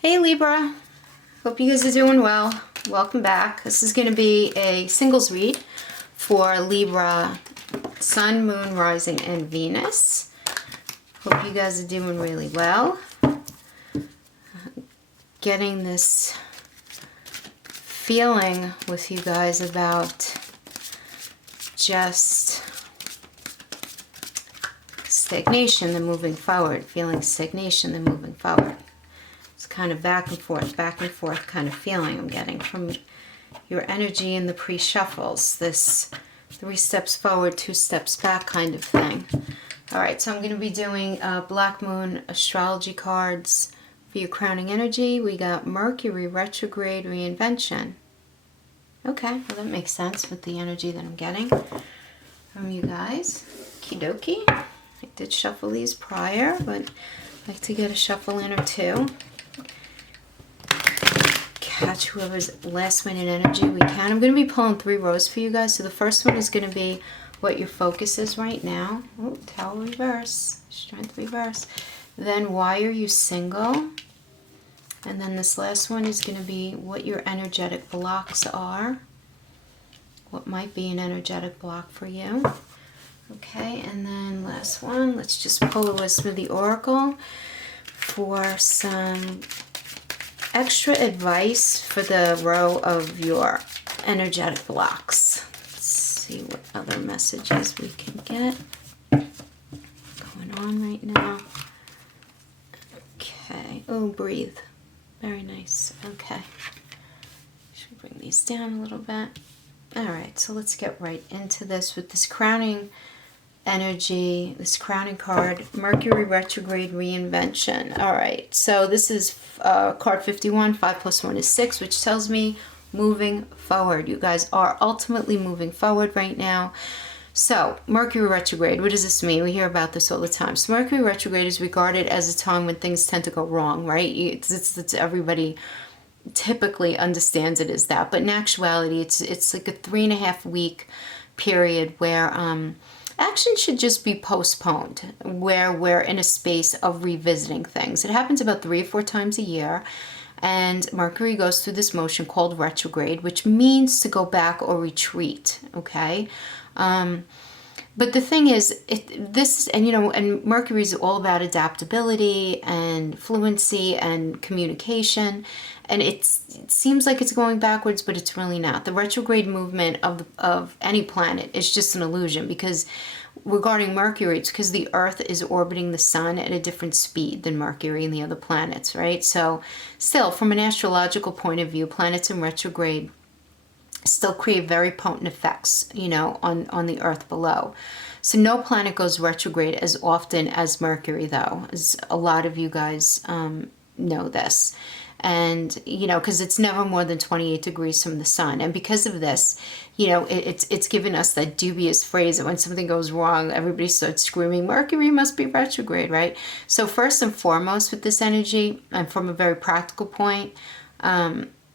Hey Libra, hope you guys are doing well. Welcome back. This is going to be a singles read for Libra, Sun, Moon, Rising, and Venus. Hope you guys are doing really well. Getting this feeling with you guys about just stagnation then moving forward. Feeling stagnation then moving forward. Kind of back and forth kind of feeling I'm getting from your energy in the pre-shuffles. This 3 steps forward, 2 steps back kind of thing. All right, so I'm going to be doing Black Moon astrology cards for your crowning energy. We got Mercury retrograde reinvention. Okay, well that makes sense with the energy that I'm getting from you guys. Okie dokie. I did shuffle these prior, but I like to get a shuffle in or two. Catch whoever's last minute energy we can. I'm going to be pulling 3 rows for you guys. So the first one is going to be what your focus is right now. Oh, Tower reverse. Strength reverse. Then why are you single? And then this last one is going to be what your energetic blocks are. What might be an energetic block for you. Okay, and then last one. Let's just pull a wisdom of the Oracle for some extra advice for the row of your energetic blocks. Let's see what other messages we can get going on right now. Okay. Oh, breathe. Very nice. Okay. Should bring these down a little bit. All right. So let's get right into this with this crowning energy, this crowning card, Mercury retrograde reinvention. All right, so this is card 51. 5 plus 1 is 6, which tells me moving forward. You guys are ultimately moving forward right now. So Mercury retrograde, what does this mean? We hear about this all the time. So Mercury retrograde is regarded as a time when things tend to go wrong, right? It's everybody typically understands it as that, but in actuality it's like a 3.5 week period where action should just be postponed, where we're in a space of revisiting things. It happens about 3 or 4 times a year, and Mercury goes through this motion called retrograde, which means to go back or retreat, okay? But the thing is, and Mercury is all about adaptability and fluency and communication, and it seems like it's going backwards, but it's really not. The retrograde movement of any planet is just an illusion, because regarding Mercury, it's because the Earth is orbiting the Sun at a different speed than Mercury and the other planets, right? So still, from an astrological point of view, planets in retrograde still create very potent effects, on the Earth below. So no planet goes retrograde as often as Mercury, though, as a lot of you guys know this. And, because it's never more than 28 degrees from the sun. And because of this, it's given us that dubious phrase that when something goes wrong, everybody starts screaming, Mercury must be retrograde, right? So first and foremost with this energy, and from a very practical point,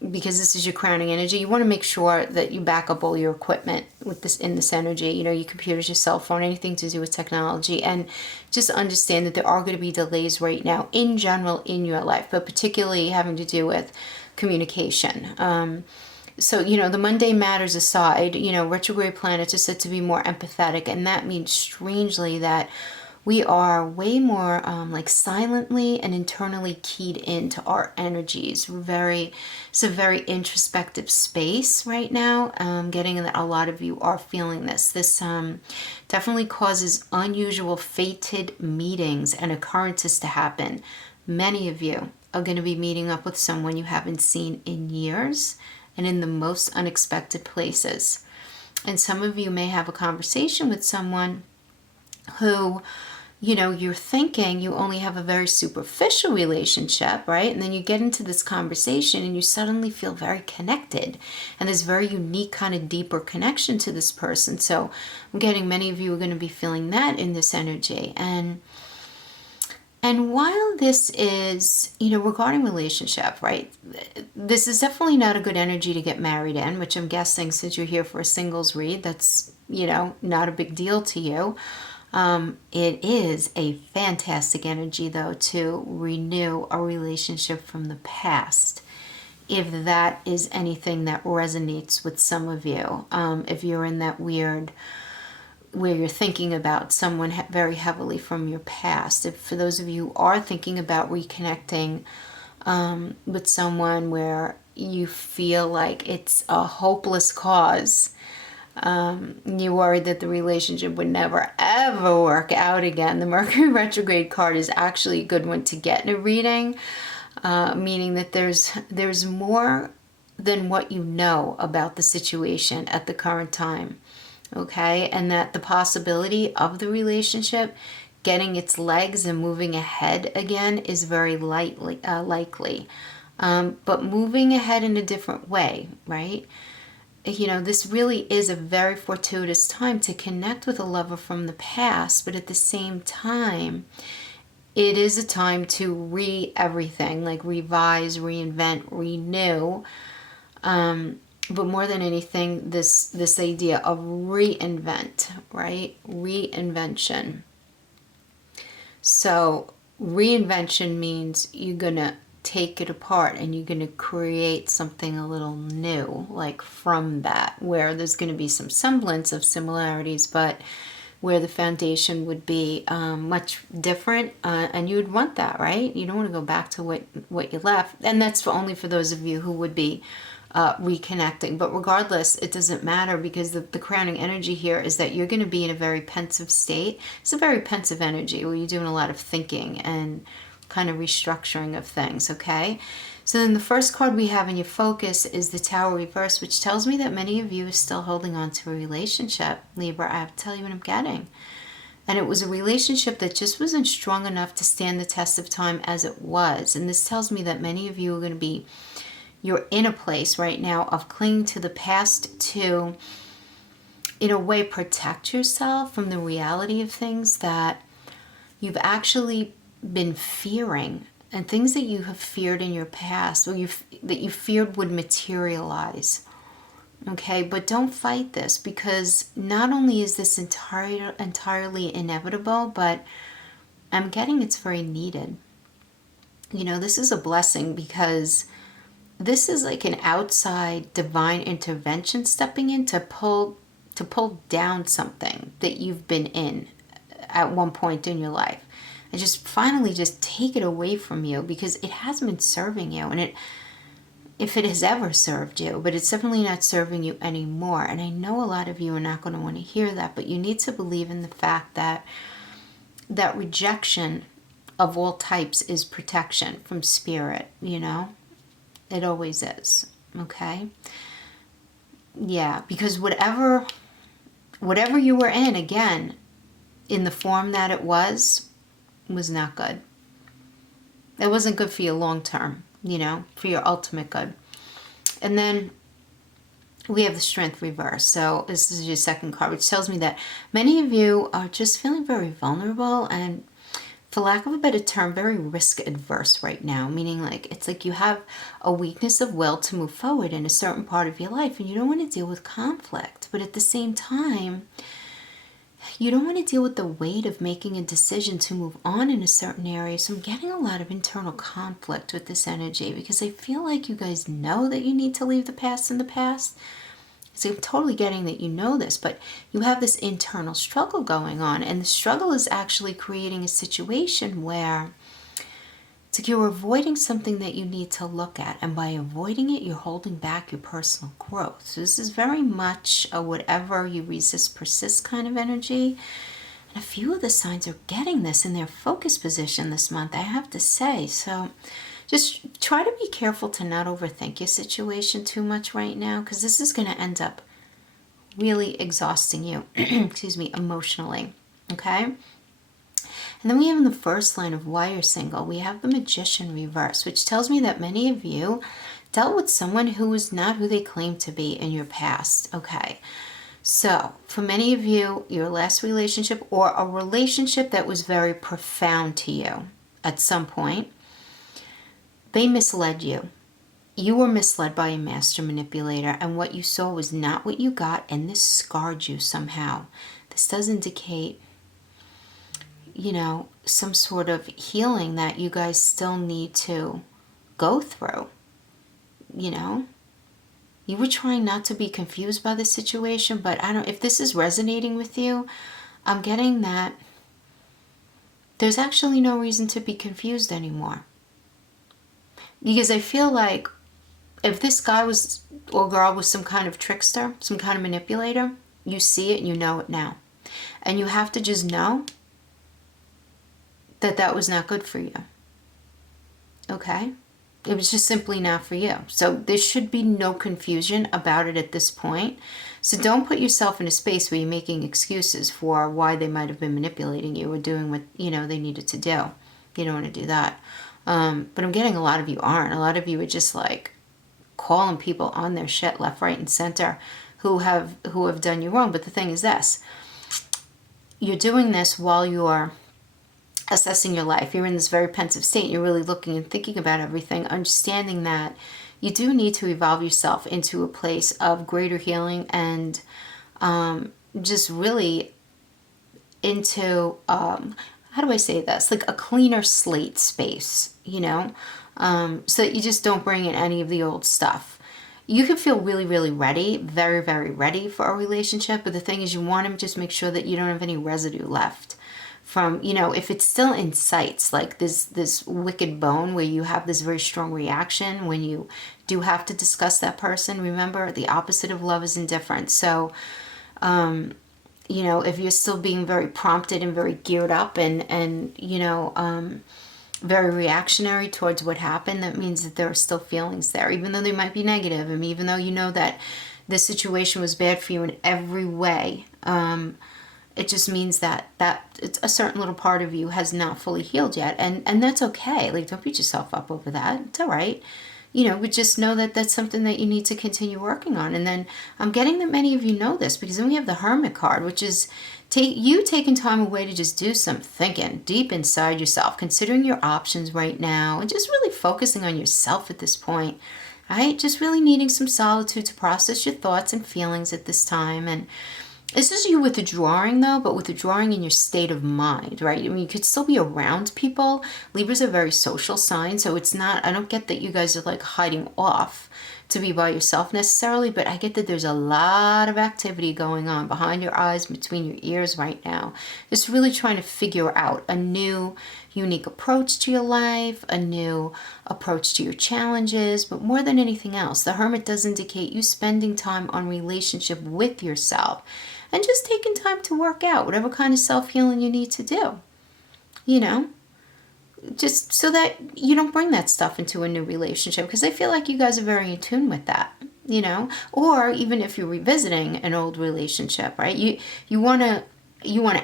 because this is your crowning energy, you want to make sure that you back up all your equipment with this in this energy, your computers, your cell phone, anything to do with technology, and just understand that there are going to be delays right now in general in your life, but particularly having to do with communication. So, the mundane matters aside, retrograde planets are said to be more empathetic, and that means strangely that we are way more silently and internally keyed into our energies. It's a very introspective space right now. Getting that a lot of you are feeling this. This definitely causes unusual fated meetings and occurrences to happen. Many of you are going to be meeting up with someone you haven't seen in years and in the most unexpected places. And some of you may have a conversation with someone who, you're thinking you only have a very superficial relationship, right? And then you get into this conversation and you suddenly feel very connected. And there's very unique kind of deeper connection to this person. So I'm getting many of you are going to be feeling that in this energy. And while this is, regarding relationship, right? This is definitely not a good energy to get married in, which I'm guessing since you're here for a singles read, that's, not a big deal to you. It is a fantastic energy, though, to renew a relationship from the past, if that is anything that resonates with some of you. If you're in that weird where you're thinking about someone very heavily from your past. If for those of you who are thinking about reconnecting with someone where you feel like it's a hopeless cause, you worried that the relationship would never ever work out again, the Mercury retrograde card is actually a good one to get in a reading, meaning that there's more than what you know about the situation at the current time. Okay, and that the possibility of the relationship getting its legs and moving ahead again is very likely. But moving ahead in a different way, right? This really is a very fortuitous time to connect with a lover from the past, but at the same time, it is a time to everything, like revise, reinvent, renew. But more than anything, this idea of reinvent, right? Reinvention. So reinvention means you're going to take it apart and you're going to create something a little new, like from that, where there's going to be some semblance of similarities, but where the foundation would be much different, and you would want that, right? You don't want to go back to what you left, and that's only for those of you who would be reconnecting. But regardless, it doesn't matter, because the crowning energy here is that you're going to be in a very pensive state. It's a very pensive energy where you're doing a lot of thinking and kind of restructuring of things, okay? So then the first card we have in your focus is the Tower reverse, which tells me that many of you are still holding on to a relationship. Libra, I have to tell you what I'm getting. And it was a relationship that just wasn't strong enough to stand the test of time as it was. And this tells me that many of you are going to be, you're in a place right now of clinging to the past to, in a way, protect yourself from the reality of things that you've actually been fearing, and things that you have feared in your past, or that you feared would materialize. Okay, but don't fight this, because not only is this entirely inevitable, but I'm getting it's very needed. This is a blessing, because this is like an outside divine intervention stepping in to pull down something that you've been in at one point in your life, and just finally just take it away from you, because it hasn't been serving you, and if it has ever served you, but it's definitely not serving you anymore. And I know a lot of you are not going to want to hear that, but you need to believe in the fact that rejection of all types is protection from spirit. It always is. Okay, yeah, because whatever you were in, again, in the form that it was not good. It wasn't good for you long term, for your ultimate good. And then we have the Strength reverse. So this is your second card, which tells me that many of you are just feeling very vulnerable and, for lack of a better term, very risk adverse right now. Meaning, like, it's like you have a weakness of will to move forward in a certain part of your life, and you don't want to deal with conflict. But at the same time, you don't want to deal with the weight of making a decision to move on in a certain area. So I'm getting a lot of internal conflict with this energy, because I feel like you guys know that you need to leave the past in the past. So I'm totally getting that you know this, but you have this internal struggle going on. And the struggle is actually creating a situation where it's like you're avoiding something that you need to look at. And by avoiding it, you're holding back your personal growth. So this is very much a whatever you resist persists kind of energy. And a few of the signs are getting this in their focus position this month, I have to say. So just try to be careful to not overthink your situation too much right now, because this is going to end up really exhausting you, excuse me, emotionally. Okay? And then we have in the first line of why you're single, we have the Magician reverse, which tells me that many of you dealt with someone who was not who they claimed to be in your past. Okay. So for many of you, your last relationship, or a relationship that was very profound to you at some point, they misled you. You were misled by a master manipulator, and what you saw was not what you got, and this scarred you somehow. This does indicate you know, some sort of healing that you guys still need to go through, you know? You were trying not to be confused by the situation, but I don't, if this is resonating with you, I'm getting that there's actually no reason to be confused anymore. Because I feel like if this guy was, or girl was some kind of trickster, some kind of manipulator, you see it and you know it now. And you have to just know that that was not good for you. Okay? It was just simply not for you. So there should be no confusion about it at this point. So don't put yourself in a space where you're making excuses for why they might have been manipulating you or doing what, you know, they needed to do. You don't want to do that. But I'm getting a lot of you aren't. A lot of you are just like calling people on their shit left, right, and center who have done you wrong. But the thing is this. You're doing this while you're assessing your life. You're in this very pensive state. You're really looking and thinking about everything, understanding that you do need to evolve yourself into a place of greater healing and just really into, how do I say this? Like a cleaner slate space, you know, so that you just don't bring in any of the old stuff. You can feel really, really ready, very, very ready for a relationship. But the thing is, you want to just make sure that you don't have any residue left from, you know, if it's still in sights, like this wicked bone where you have this very strong reaction when you do have to discuss that person. Remember, the opposite of love is indifference. So, you know, if you're still being very prompted and very geared up and you know, very reactionary towards what happened, that means that there are still feelings there, even though they might be negative. And even though you know that the situation was bad for you in every way, it just means that it's a certain little part of you has not fully healed yet. And that's okay. Like, don't beat yourself up over that. It's all right. You know, but just know that that's something that you need to continue working on. And then I'm getting that many of you know this, because then we have the Hermit card, which is taking time away to just do some thinking deep inside yourself, considering your options right now, and just really focusing on yourself at this point. Right? Just really needing some solitude to process your thoughts and feelings at this time. And this is you withdrawing, though, but withdrawing in your state of mind, right? I mean, you could still be around people. Libra's a very social sign, so it's not, I don't get that you guys are like hiding off to be by yourself necessarily, but I get that there's a lot of activity going on behind your eyes, between your ears right now. Just really trying to figure out a new, unique approach to your life, a new approach to your challenges, but more than anything else, the Hermit does indicate you spending time on relationship with yourself and just taking time to work out whatever kind of self-healing you need to do, you know? Just so that you don't bring that stuff into a new relationship, because I feel like you guys are very in tune with that, you know? Or even if you're revisiting an old relationship, right? You want to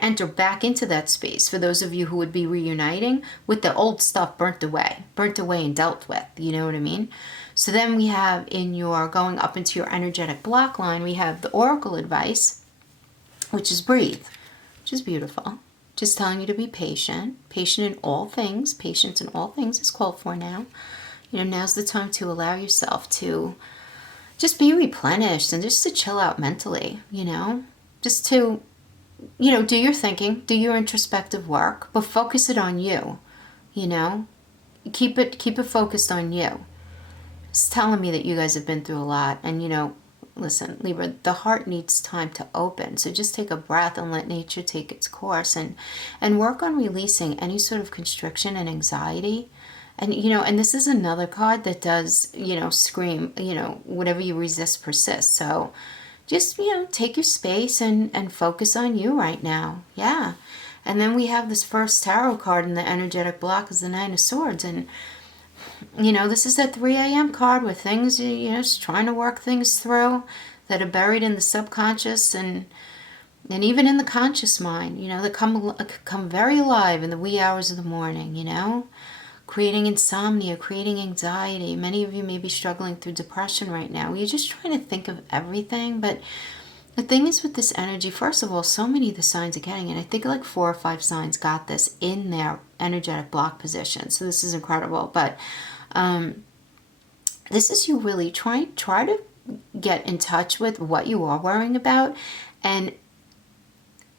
enter back into that space, for those of you who would be reuniting with the old stuff burnt away and dealt with, you know what I mean? So then we have, in your going up into your energetic block line, we have the oracle advice, which is breathe, which is beautiful. Just telling you to be patient in all things. Patience in all things is called for now. You know, now's the time to allow yourself to just be replenished and just to chill out mentally, you know, just to, you know, do your thinking, do your introspective work, but focus it on you, you know, keep it focused on you. It's telling me that you guys have been through a lot, and, you know, listen, Libra, the heart needs time to open. So just take a breath and let nature take its course, and work on releasing any sort of constriction and anxiety. And, you know, and this is another card that does, you know, scream, you know, whatever you resist persists. So just, you know, take your space and focus on you right now. Yeah. And then we have this first tarot card in the energetic block is the Nine of Swords. And, you know, this is that 3 a.m. card where things, you know, just trying to work things through that are buried in the subconscious and even in the conscious mind, you know, that come very alive in the wee hours of the morning, you know, creating insomnia, creating anxiety. Many of you may be struggling through depression right now. You're just trying to think of everything. But the thing is with this energy, first of all, so many of the signs are getting it. I think like 4 or 5 signs got this in their energetic block position. So this is incredible. But this is you really try to get in touch with what you are worrying about, and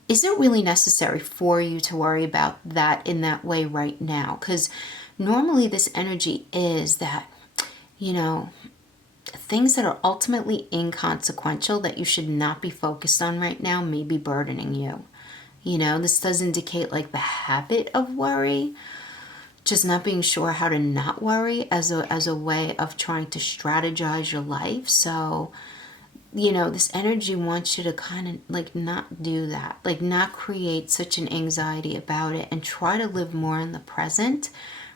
isn't really necessary for you to worry about that in that way right now. Because normally this energy is that, you know, things that are ultimately inconsequential that you should not be focused on right now may be burdening you. You know, this does indicate like the habit of worry, just not being sure how to not worry as a way of trying to strategize your life. So, you know, this energy wants you to kind of like not do that, like not create such an anxiety about it, and try to live more in the present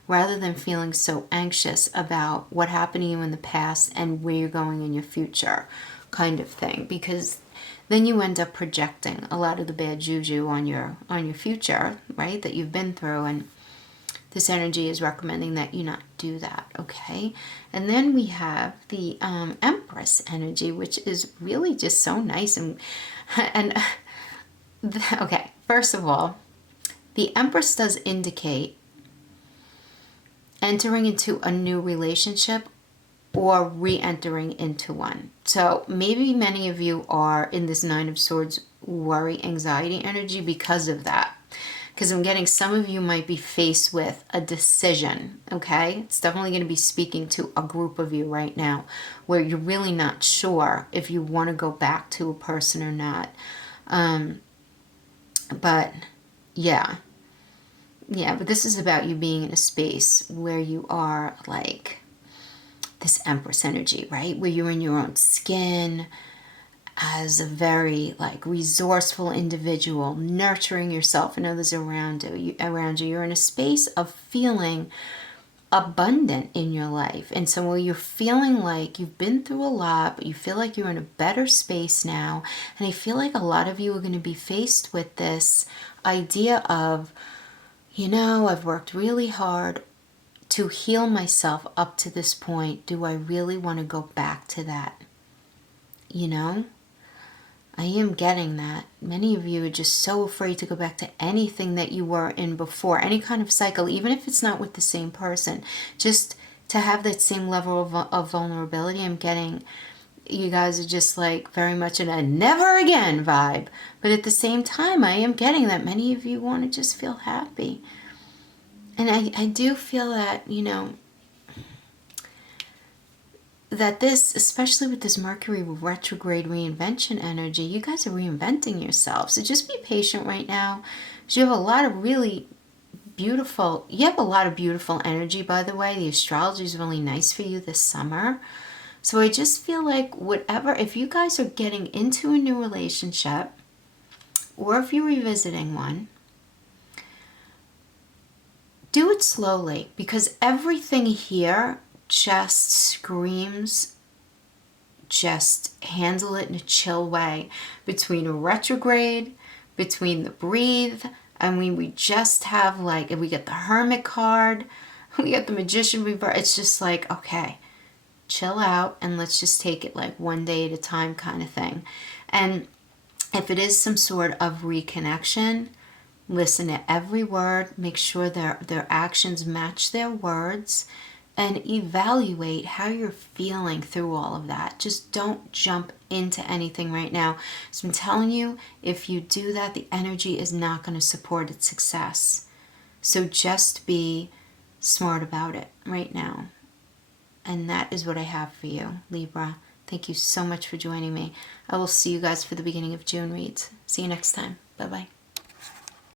rather than feeling so anxious about what happened to you in the past and where you're going in your future, kind of thing. Because then you end up projecting a lot of the bad juju on your future, right, that you've been through. And this energy is recommending that you not do that, okay? And then we have the Empress energy, which is really just so nice. And okay, first of all, the Empress does indicate entering into a new relationship or re-entering into one. So maybe many of you are in this Nine of Swords worry, anxiety energy because of that. Because I'm getting some of you might be faced with a decision, okay? It's definitely going to be speaking to a group of you right now where you're really not sure if you want to go back to a person or not. But yeah, but this is about you being in a space where you are like this Empress energy, right? Where you're in your own skin, as a very like resourceful individual, nurturing yourself and others around you. You're in a space of feeling abundant in your life. And so where you're feeling like you've been through a lot, but you feel like you're in a better space now. And I feel like a lot of you are going to be faced with this idea of, you know, I've worked really hard to heal myself up to this point. Do I really want to go back to that? You know? I am getting that. Many of you are just so afraid to go back to anything that you were in before, any kind of cycle, even if it's not with the same person. Just to have that same level of vulnerability. I'm getting you guys are just like very much in a never again vibe. But at the same time, I am getting that many of you want to just feel happy. And I do feel that, you know, that this, especially with this Mercury retrograde reinvention energy, you guys are reinventing yourselves. So just be patient right now. Because you have a lot of really beautiful, energy, by the way. The astrology is really nice for you this summer. So I just feel like whatever, if you guys are getting into a new relationship, or if you're revisiting one, do it slowly, because everything here just screams, just handle it in a chill way. Between a retrograde, between the breathe, I mean, we just have like, if we get the Hermit card, we get the Magician reverse, it's just like, okay, chill out and let's just take it like one day at a time kind of thing. And if it is some sort of reconnection, listen to every word, make sure their actions match their words, and evaluate how you're feeling through all of that. Just don't jump into anything right now. So I'm telling you, if you do that, the energy is not going to support its success. So just be smart about it right now. And that is what I have for you, Libra. Thank you so much for joining me. I will see you guys for the beginning of June reads. See you next time. Bye-bye.